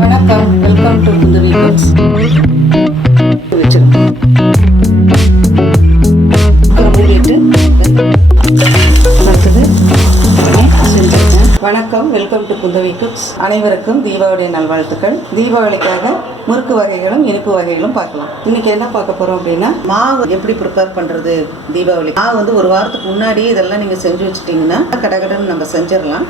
வணக்கம், welcome to Kundhavi Goods. வணக்கம், welcome to Kundhavi Goods. அனைவருக்கும் தீபாவளி நல்வாழ்த்துக்கள். தீபாவளிக்காக முறுக்கு வகைகளும் இனிப்பு வகைகளும் பார்க்கலாம். இன்னைக்கு என்ன பார்க்க போறோம் அப்படின்னா, மாவு எப்படி ப்ரிப்பேர் பண்றது தீபாவளி. மாவு வந்து ஒரு வாரத்துக்கு முன்னாடியே இதெல்லாம் நீங்க செஞ்சு வச்சுட்டீங்கன்னா கடகடன்னு நம்ம செஞ்சிடலாம்.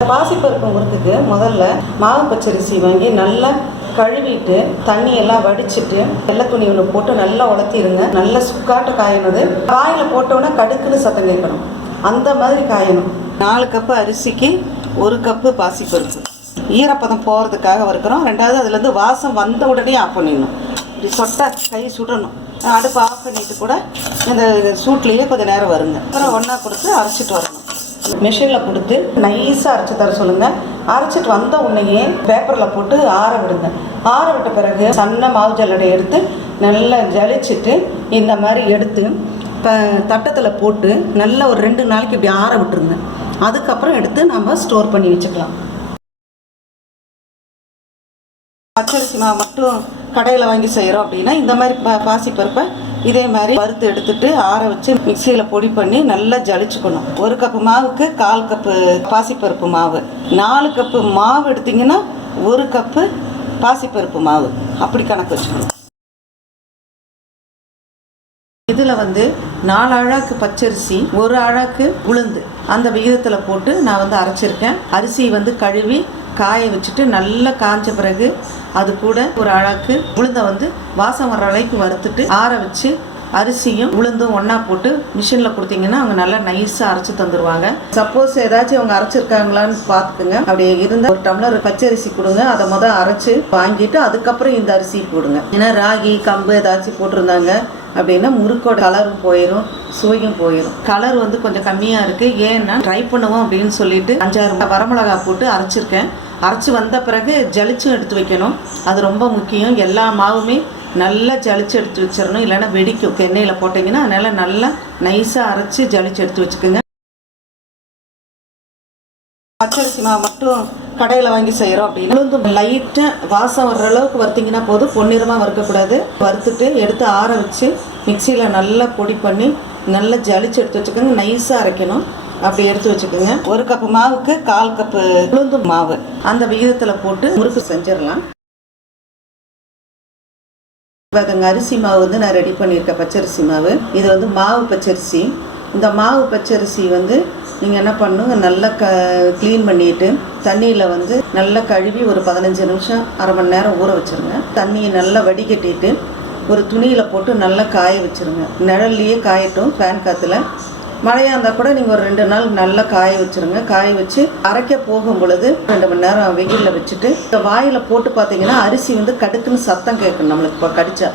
பாசிப்பருப்பு முறுக்குக்கு முதல்ல மாவு பச்சரிசி வாங்கி நல்லா கழுவிட்டு தண்ணியெல்லாம் வடிச்சிட்டு வெள்ளை துணி ஒன்று போட்டு நல்லா உலர்த்திடுங்க. நல்லா சுக்காட்டு காயணுது. காயில் போட்டோன்னா கடுக்குன்னு சத்தம் கேட்கணும், அந்த மாதிரி காயணும். 4 கப்பு அரிசிக்கு 1 கப்பு பாசிப்பருப்பு. ஈரப்பதம் போகிறதுக்காக வறுக்கிறோம். ரெண்டாவது அதுலேருந்து வாசம் வந்த உடனே ஆஃப் பண்ணிடணும். இப்படி சொட்டை கை சுடணும். அடுப்பு ஆஃப் பண்ணிட்டு கூட இந்த சூட்லேயே கொஞ்சம் நேரம் வருங்க. அப்புறம் ஒன்றா கொடுத்து அரைச்சிட்டு வரணும். மிஷினில் கொடுத்து நைஸாக அரைச்சி தர சொல்லுங்கள். அரைச்சிட்டு வந்த உடனேயே பேப்பரில் போட்டு ஆற விடுங்க. ஆற விட்ட பிறகு சன்ன மாவு ஜல்லடை எடுத்து நல்லா ஜலிச்சுட்டு இந்த மாதிரி எடுத்து தட்டத்தில் போட்டு நல்லா ஒரு 2 நாளைக்கு இப்படி ஆற விட்டுருங்க. அதுக்கப்புறம் எடுத்து நம்ம ஸ்டோர் பண்ணி வச்சுக்கலாம். பச்சரிசி மாவு மட்டும் கடையில் வாங்கி செய்கிறோம் அப்படின்னா இந்த மாதிரி பாசிப்பருப்பை இதே மாதிரி வறுத்து எடுத்துட்டு ஆற வச்சு மிக்சியில் பொடி பண்ணி நல்லா ஜலிச்சுக்கணும். 1 கப்பு மாவுக்கு 1/4 கப்பு பாசிப்பருப்பு மாவு. 4 கப்பு மாவு எடுத்திங்கன்னா 1 கப்பு பாசிப்பருப்பு மாவு, அப்படி கணக்கு வச்சுக்கணும். இதில் வந்து 4 அழாக்கு பச்சரிசி, 1 அழாக்கு உளுந்து அந்த விகிதத்தில் போட்டு நான் வந்து அரைச்சிருக்கேன். அரிசி வந்து கழுவி காய வச்சுட்டு நல்லா காஞ்ச பிறகு அது கூட 1 அழாக்கு உளுந்தை வந்து வாசம் வர்ற அளவுக்கு வறுத்துட்டு ஆற வச்சு அரிசியும் உளுந்தும் ஒன்றா போட்டு மிஷினில் கொடுத்தீங்கன்னா அவங்க நல்லா நைஸாக அரைச்சி தந்துடுவாங்க. சப்போஸ் ஏதாச்சும் அவங்க அரைச்சிருக்காங்களான்னு பார்த்துக்குங்க. அப்படி இருந்தால் 1 டம்ளர் பச்சரிசி கொடுங்க. அதை அரைச்சி வாங்கிட்டு அதுக்கப்புறம் இந்த அரிசி போடுங்க. ஏன்னா ராகி கம்பு ஏதாச்சும் போட்டிருந்தாங்க அப்படின்னா முறுக்கோட கலரும் போயிடும், சுவையும் போயிடும். கலர் வந்து கொஞ்சம் கம்மியாக இருக்குது. ஏன்னா ட்ரை பண்ணுவோம் அப்படின்னு சொல்லிட்டு 5-6 வரமிளகா போட்டு அரைச்சிருக்கேன். அரைச்சி வந்த பிறகு ஜலிச்சும் எடுத்து வைக்கணும். அது ரொம்ப முக்கியம். எல்லா மாவுமே நல்லா ஜலிச்சு எடுத்து வச்சிடணும், இல்லைன்னா வெடிக்கும் எண்ணெயில் போட்டிங்கன்னா. அதனால் நல்லா நைஸாக அரைச்சி ஜலிச்சு எடுத்து வச்சுக்கோங்க. பச்சரிசி மாவு மட்டும் கடையில் வாங்கி செய்கிறோம் அப்படின்னா உளுந்து லைட்டாக வாசம் வர்ற அளவுக்கு வறுத்திங்கன்னா போதும். பொன்னிறமாக வறுக்கக்கூடாது. வறுத்துட்டு எடுத்து ஆற வச்சு மிக்சியில் நல்லா பொடி பண்ணி நல்லா ஜலிச்சு எடுத்து வச்சுக்கோங்க. நைஸாக அரைக்கணும். அப்படி எடுத்து வச்சுக்கோங்க. 1 கப்பு மாவுக்கு 1/4 கப்பு உளுந்து மாவு அந்த விகிதத்தில் போட்டு முறுக்கு செஞ்சிடலாம். அதுங்க அரிசி மாவு வந்து நான் ரெடி பண்ணியிருக்கேன். பச்சரிசி மாவு இது வந்து மாவு பச்சரிசி. இந்த மாவு பச்சரிசி வந்து நீங்கள் என்ன பண்ணுங்க, நல்லா க்ளீன் பண்ணிவிட்டு தண்ணியில் வந்து நல்லா கழுவி ஒரு 15 நிமிஷம் 1/2 மணி நேரம் ஊற வச்சுருங்க. தண்ணியை நல்லா வடிகட்டிட்டு ஒரு துணியில் போட்டு நல்லா காய வச்சுருங்க. நிழல்லையே காயட்டும், ஃபேன் காற்றுல. மழையாக இருந்தால் கூட நீங்கள் ஒரு 2 நாள் நல்லா காய வச்சுருங்க. காய வச்சு அரைக்க போகும் பொழுது 2 மணி நேரம் வெயிலில் வச்சுட்டு இந்த வாயில் போட்டு பார்த்தீங்கன்னா அரிசி வந்து கடுக்குன்னு சத்தம் கேட்கணும் நம்மளுக்கு. இப்போ கடிச்சா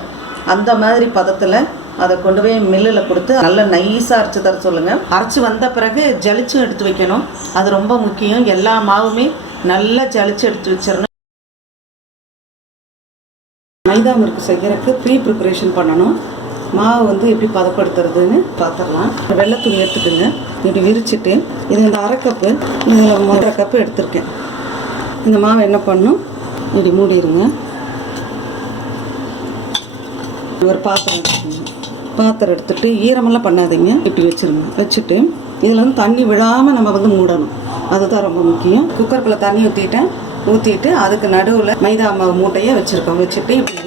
அந்த மாதிரி பதத்தில் அதை கொண்டு போய் மில்லில் கொடுத்து நல்லா நைஸாக அரைச்சி தர சொல்லுங்கள். அரைச்சி வந்த பிறகு ஜலிச்சும் எடுத்து வைக்கணும். அது ரொம்ப முக்கியம். எல்லா மாவுமே நல்லா ஜலிச்சு எடுத்து வச்சிடணும். மைதா முறுக்கு செய்கிறதுக்கு ப்ரீ ப்ரிப்பரேஷன் பண்ணணும். மாவு வந்து எப்படி பதப்படுத்துறதுன்னு பார்த்துடலாம். வெள்ளை துணி எடுத்துக்கோங்க. இப்படி விரிச்சிட்டு இது இந்த 1/2 கப்பு, இதில் 1/2 கப்பு எடுத்துருக்கேன். இந்த மாவை என்ன பண்ணணும், இப்படி மூடிடுங்க. ஒரு பாத்திரம் எடுத்துக்கோங்க. பாத்திரம் எடுத்துகிட்டு ஈரமெல்லாம் பண்ணாதீங்க, இப்படி வச்சுருங்க. வச்சுட்டு இதில் வந்து தண்ணி விழாமல் நம்ம வந்து மூடணும். அதுதான் ரொம்ப முக்கியம். குக்கருக்குள்ளே தண்ணி ஊற்றிட்டு அதுக்கு நடுவில் மைதா மாவு மூட்டையை வச்சுருக்கோம். வச்சுட்டு இப்படி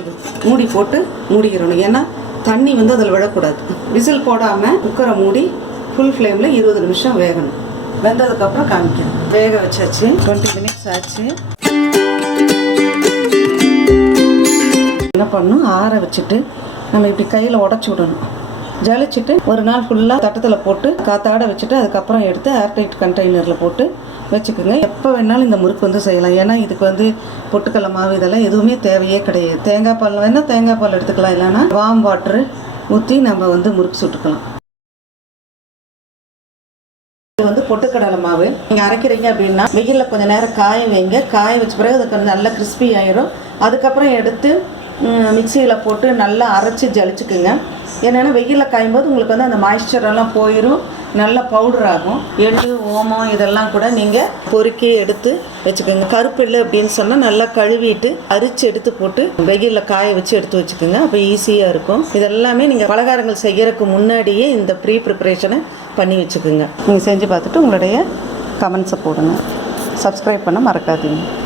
மூடி போட்டு மூடிக்கிறணும். ஏன்னா தண்ணி வந்து அதில் விழக்கூடாது. விசில் போடாமல் குக்கரை மூடி ஃபுல் ஃப்ளேமில் 20 நிமிஷம் வேகணும். வெந்ததுக்கப்புறம் காமிக்கணும். வேக வச்சாச்சு. 20 மினிட்ஸ் ஆச்சு. என்ன பண்ணணும், ஆற வச்சுட்டு நம்ம இப்படி கையில் உடச்சி விடணும். ஜலிச்சுட்டு ஒரு நாள் ஃபுல்லாக தட்டத்தில் போட்டு காத்தாட வச்சுட்டு அதுக்கப்புறம் எடுத்து ஏர்டைட் கண்டெய்னரில் போட்டு வச்சுக்கோங்க. எப்போ வேணாலும் இந்த முறுக்கு வந்து செய்யலாம். ஏன்னா இதுக்கு வந்து பொட்டுக்கடலை மாவு இதெல்லாம் எதுவுமே தேவையே கிடையாது. தேங்காய் பால் வேணால் தேங்காய் பால் எடுத்துக்கலாம், இல்லைன்னா வார்ம் வாட்டரு ஊற்றி நம்ம வந்து முறுக்கு சுட்டுக்கலாம். இது வந்து பொட்டுக்கடலை மாவு நீங்கள் அரைக்கிறீங்க அப்படின்னா வெயிலில் கொஞ்சம் நேரம் காய வைங்க. காய வச்ச பிறகு அதுக்கு நல்லா கிறிஸ்பி ஆயிரும். அதுக்கப்புறம் எடுத்து மிக்சியில் போட்டு நல்லா அரைச்சி ஜலிச்சுக்குங்க. என்னென்னா வெயிலில் காயும்போது உங்களுக்கு வந்து அந்த மாய்ஸ்சரெல்லாம் போயிடும். நல்ல பவுடர் ஆகும். எள்ளு ஓமம் இதெல்லாம் கூட நீங்கள் பொறுக்கி எடுத்து வச்சுக்கோங்க. கருப்பு எள்ளு அப்படின்னு சொன்னால் நல்லா கழுவிட்டு அரிச்சு எடுத்து போட்டு வெயிலில் காய வச்சு எடுத்து வச்சுக்கோங்க. அப்போ ஈஸியாக இருக்கும். இதெல்லாமே நீங்கள் பலகாரங்கள் செய்யறதுக்கு முன்னாடியே இந்த ப்ரீ ப்ரிப்பரேஷனை பண்ணி வச்சுக்கோங்க. நீங்கள் செஞ்சு பார்த்துட்டு உங்களுடைய கமெண்ட்ஸை போடுங்க. சப்ஸ்கிரைப் பண்ண மறக்காதீங்க.